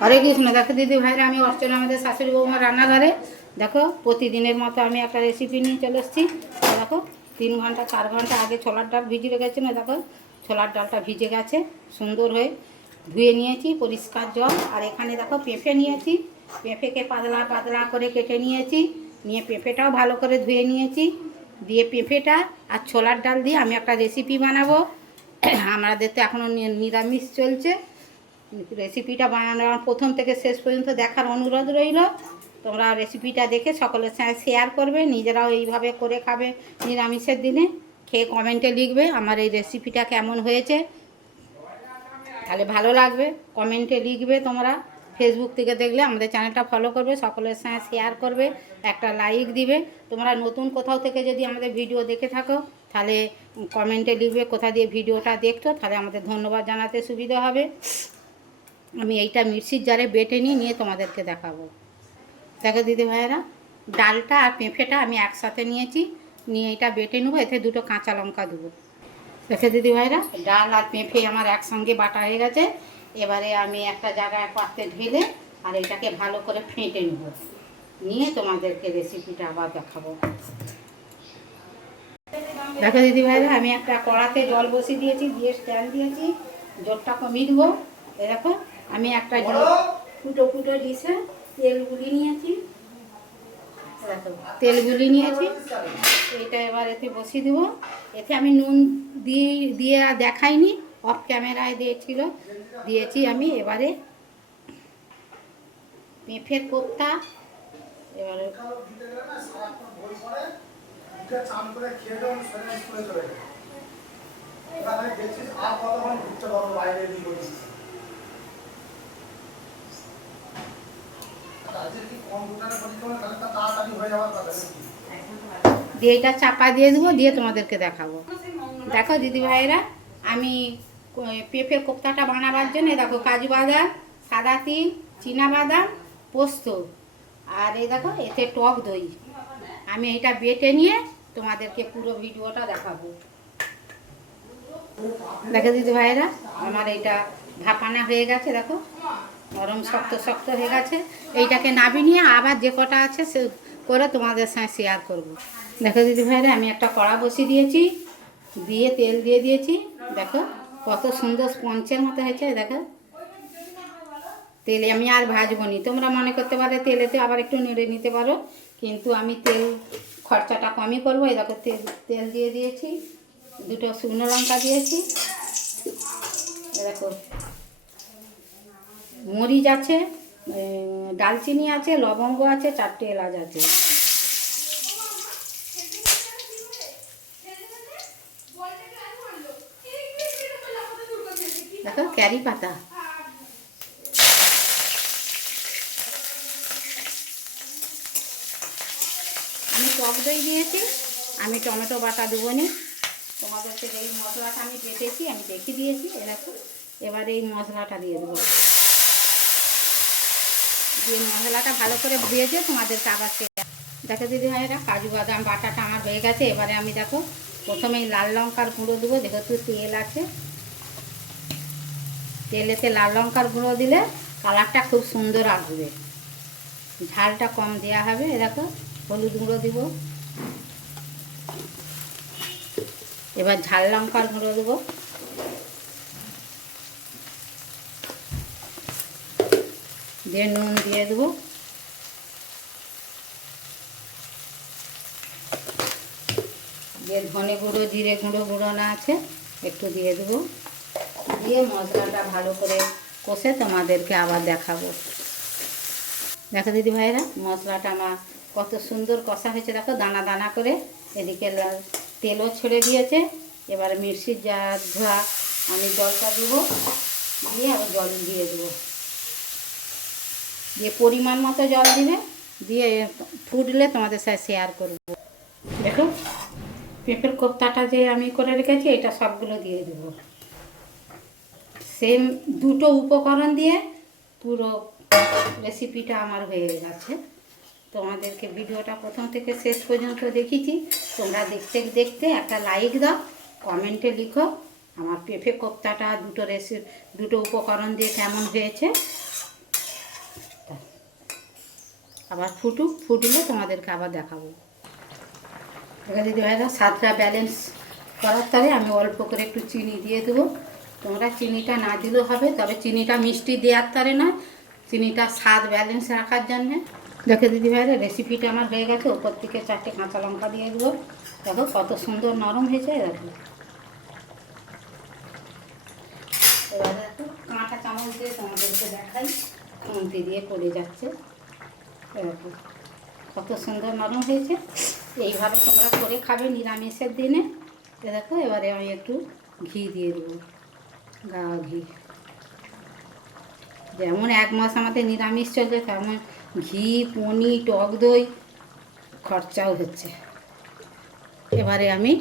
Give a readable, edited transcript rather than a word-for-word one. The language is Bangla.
হরে কৃষ্ণ। দেখো দিদি ভাইরা, আমি অর্চনা আমাদের শাশুড়ি বৌমার রান্নাঘরে। দেখো প্রতিদিনের মতো আমি একটা রেসিপি নিয়ে চলে এসেছি। দেখো 3 ঘন্টা 4 ঘন্টা আগে ছোলার ডাল ভিজিয়ে রেখেছি না। দেখো ছোলার ডালটা ভিজে গেছে সুন্দর হয়ে, ধুয়ে নিয়েছি পরিষ্কার জল। আর এখানে দেখো পেঁপে নিয়েছি, পেঁপেকে পাতলা পাতলা করে কেটে নিয়েছি, নিয়ে পেঁপেটাও ভালো করে ধুয়ে নিয়েছি। দিয়ে পেঁপেটা আর ছোলার ডাল দিয়ে আমি একটা রেসিপি বানাবো। আমাদের তো এখনও নিরামিষ চলছে। রেসিপিটা বানানোর প্রথম থেকে শেষ পর্যন্ত দেখার অনুরোধ রইল। তোমরা রেসিপিটা দেখে সকলের সঙ্গে শেয়ার করবে, নিজেরাও এইভাবে করে খাবে নিরামিষের দিনে। খেয়ে কমেন্টে লিখবে আমার এই রেসিপিটা কেমন হয়েছে, তাহলে ভালো লাগবে। কমেন্টে লিখবে তোমরা। ফেসবুক থেকে দেখলে আমাদের চ্যানেলটা ফলো করবে, সকলের সঙ্গে শেয়ার করবে, একটা লাইক দিবে। তোমরা নতুন কোথাও থেকে যদি আমাদের ভিডিও দেখে থাকো তাহলে কমেন্টে লিখবে কোথা দিয়ে ভিডিওটা দেখতো, তাহলে আমাদের ধন্যবাদ জানাতে সুবিধা হবে। আমি এইটা মিক্সির জারে বেটে নিয়ে তোমাদেরকে দেখাবো। দেখো দিদি ভাইয়েরা, ডালটা আর পেঁপেটা আমি একসাথে নিয়েছি, নিয়ে এটা বেটে নেবো। এতে 2টো কাঁচা লঙ্কা দেবো। দেখো দিদি ভাইরা, ডাল আর পেঁপে আমার একসঙ্গে বাটা হয়ে গেছে। এবারে আমি একটা জায়গায় পাত্রে ঢেলে আর এটাকে ভালো করে ফেটে নেব, নিয়ে তোমাদেরকে রেসিপিটা আবার দেখাবো। দেখো দিদি ভাইরা, আমি একটা কড়াতে জল বসিয়ে দিয়েছি, দিয়ে স্ট্যান্ড দিয়েছি, জলটা কমিয়ে দেবো। দেখো আমি একটা ফুটো ডিশে তেল গুলি নিয়েছি। দেখো তেল গুলি নিয়েছি, এইটা এবার এতে বসিয়ে দেবো। এতে আমি নুন দিয়ে আর দেখাইনি, অফ ক্যামেরায় দিয়েছি আমি। এবারে পেঁপের কোপ্তা, এবারে দিয়ে এটা চাপা দিয়ে দেবো, দিয়ে তোমাদেরকে দেখাবো। দেখো দিদি ভাইয়েরা, আমি পেঁপের কোপ্তাটা বানাবার জন্য দেখো কাজু বাদাম, সাদা তিল, চীনা বাদাম, পোস্ত, আর এই দেখো এতে টক দই। আমি এটা বেটে নিয়ে তোমাদেরকে পুরো ভিডিওটা দেখাবো। দেখো দিদি ভাইয়েরা, আমার এটা ভাপানা হয়ে গেছে। দেখো নরম শক্ত শক্ত হয়ে গেছে। এইটাকে নামিয়ে নিয়ে আবার যে কটা আছে সে করে তোমাদের সঙ্গে শেয়ার করব। দেখো দিদি ভাইরা, আমি একটা কড়া বসিয়ে দিয়েছি, দিয়ে তেল দিয়ে দিয়েছি। দেখো কত সুন্দর স্পঞ্জের মতো হয়েছে। দেখো তেলে আমি আর ভাজবো নি। তোমরা মনে করতে পারো তেলেতে আবার একটু নেড়ে নিতে পারো, কিন্তু আমি তেল খরচাটা কমই করবো। এই দেখো তেল দিয়ে দিয়েছি, 2টো শুকনো লঙ্কা দিয়েছি। দেখো মরিচ আছে, ডালচিনি আছে, লবঙ্গ আছে, 4টে এলাচ আছে। দেখো ক্যারি পাতা, আমি টক দই দিয়েছি। আমি টমেটো বাটা দেবো নি, তোমাদেরকে এই মশলাটা আমি বেটেছি আমি দেখিয়ে দিয়েছি। এরকম এবার এই মশলাটা দিয়ে দেবো, দিয়ে মশলাটা ভালো করে ভেজে তোমাদেরকে আবার দেখো দিদি ভাইরা, কাজু বাদাম বাটাটা আমার হয়ে গেছে। এবারে আমি দেখো প্রথমেই লাল লঙ্কার গুঁড়ো দেবো। যেহেতু তেল আছে, তেলেতে লাল লঙ্কার গুঁড়ো দিলে কালারটা খুব সুন্দর আসবে, ঝালটা কম দেওয়া হবে। দেখো হলুদ গুঁড়ো দিব, এবার ঝাল লঙ্কার গুঁড়ো দেবো, দিয়ে নুন দিয়ে দেবো, দিয়ে ধনে গুঁড়ো জিরে গুঁড়ো না আছে একটু দিয়ে দেবো, দিয়ে মশলাটা ভালো করে কষে তোমাদেরকে আবার দেখাবো। দেখো দিদি ভাইরা, মশলাটা আমার কত সুন্দর কষা হয়েছে। দেখো দানা দানা করে, এদিকে তেলও ছেড়ে দিয়েছে। এবার মিক্সির জার ধোয়া আমি জলটা দেবো, দিয়ে আবার জল দিয়ে দেবো, দিয়ে পরিমাণ মতো জল দিবে, দিয়ে ফুটলে তোমাদের সাথে শেয়ার করব। দেখো পেঁপের কোপ্তাটা যে আমি করে রেখেছি এটা সবগুলো দিয়ে দেবো। সেম 2টো উপকরণ দিয়ে পুরো রেসিপিটা আমার হয়ে গেছে। তোমাদেরকে ভিডিওটা প্রথম থেকে শেষ পর্যন্ত দেখিয়েছি। তোমরা দেখতে দেখতে একটা লাইক দাও, কমেন্টে লিখো আমার পেঁপে কোপ্তাটা 2টো উপকরণ দিয়ে কেমন হয়েছে। আবার ফুটলে তোমাদেরকে আবার দেখাবো। দেখো দিদিভাইরা, স্বাদটা ব্যালেন্স করার তারে আমি অল্প করে একটু চিনি দিয়ে দেবো। তোমরা চিনিটা না দিলেও হবে, তবে চিনিটা মিষ্টি দেওয়ার তারে নয়, চিনিটা স্বাদ ব্যালেন্স রাখার জন্যে। দেখো দিদিভাইরা, রেসিপিটা আমার হয়ে গেছে। ওপর থেকে 4টে কাঁচা লঙ্কা দিয়ে দেবো। দেখো কত সুন্দর নরম হয়েছে। দেখো এবার দেখো কাঁটা চামচ দিয়ে তোমাদেরকে দেখাই, খুন্তি দিয়ে পড়ে যাচ্ছে। দেখো কত সুন্দর নরম হয়েছে। এইভাবে তোমরা করে খাবে নিরামিষের দিনে। দেখো এবারে আমি একটু ঘি দিয়ে দেবো, গাওয়া ঘি। যেমন 1 মাস আমাদের নিরামিষ চলছে, তেমন ঘি, পনির, টক দই খরচাও হচ্ছে। এবারে আমি